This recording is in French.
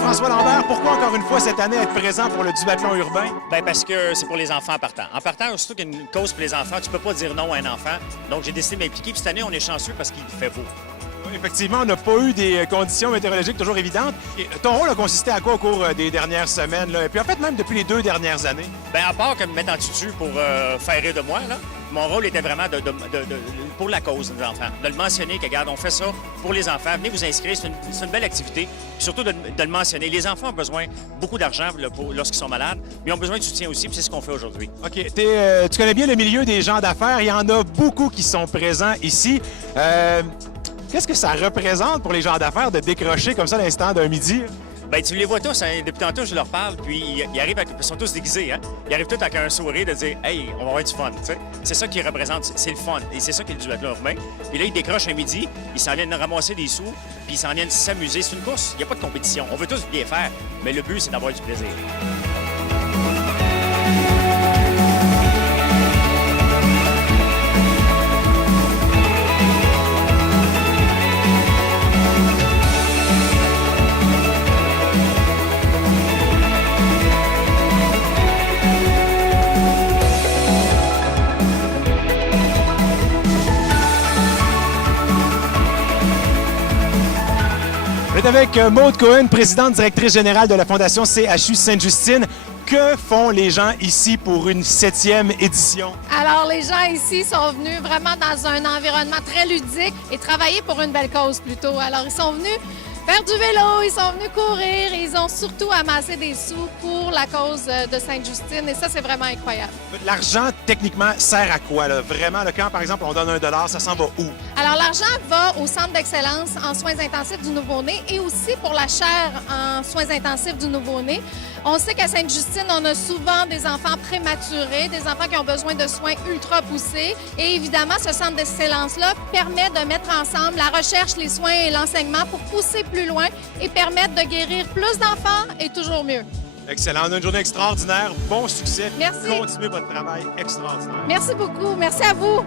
François Lambert, pourquoi encore une fois cette année être présent pour le duathlon urbain? Bien, parce que c'est pour les enfants en partant. En partant, surtout qu'il y a une cause pour les enfants, tu peux pas dire non à un enfant. Donc, j'ai décidé de m'impliquer. Puis cette année, on est chanceux parce qu'il fait beau. Effectivement, on n'a pas eu des conditions météorologiques toujours évidentes. Et ton rôle a consisté à quoi au cours des dernières semaines? Là? Et puis en fait, même depuis les 2 dernières années? Bien, à part que me mettre en tutu pour faire rire de moi, là, mon rôle était vraiment pour la cause des enfants. De le mentionner, que, regarde, on fait ça pour les enfants. Venez vous inscrire, c'est une belle activité. Puis surtout de le mentionner. Les enfants ont besoin beaucoup d'argent lorsqu'ils sont malades, mais ils ont besoin de soutien aussi, puis c'est ce qu'on fait aujourd'hui. OK. Tu connais bien le milieu des gens d'affaires. Il y en a beaucoup qui sont présents ici. Qu'est-ce que ça représente pour les gens d'affaires de décrocher comme ça à l'instant d'un midi? Bien, tu les vois tous, hein? Depuis tantôt, je leur parle, puis ils arrivent, ils sont tous déguisés, hein? Ils arrivent tous avec un sourire de dire « Hey, on va avoir du fun », tu sais. C'est ça qu'ils représentent, c'est le fun, et c'est ça qui est le duathlon urbain. Puis là, ils décrochent un midi, ils s'en viennent ramasser des sous, puis ils s'en viennent s'amuser. C'est une course, il n'y a pas de compétition. On veut tous bien faire, mais le but, c'est d'avoir du plaisir. On est avec Maude Cohen, présidente directrice générale de la Fondation CHU Sainte-Justine. Que font les gens ici pour une 7e édition? Alors, les gens ici sont venus vraiment dans un environnement très ludique et travailler pour une belle cause plutôt. Alors, ils sont venus faire du vélo, ils sont venus courir et ils ont surtout amassé des sous pour la cause de Sainte-Justine et ça, c'est vraiment incroyable. L'argent, techniquement, sert à quoi? Là? Vraiment, là, quand, par exemple, on donne $1, ça s'en va où? Alors, l'argent va au Centre d'excellence en soins intensifs du nouveau-né et aussi pour la chaire en soins intensifs du nouveau-né. On sait qu'à Sainte-Justine, on a souvent des enfants prématurés, des enfants qui ont besoin de soins ultra poussés. Et évidemment, ce centre d'excellence-là permet de mettre ensemble la recherche, les soins et l'enseignement pour pousser plus loin et permettre de guérir plus d'enfants et toujours mieux. Excellent. On a une journée extraordinaire. Bon succès. Merci. Continuez votre travail extraordinaire. Merci beaucoup. Merci à vous.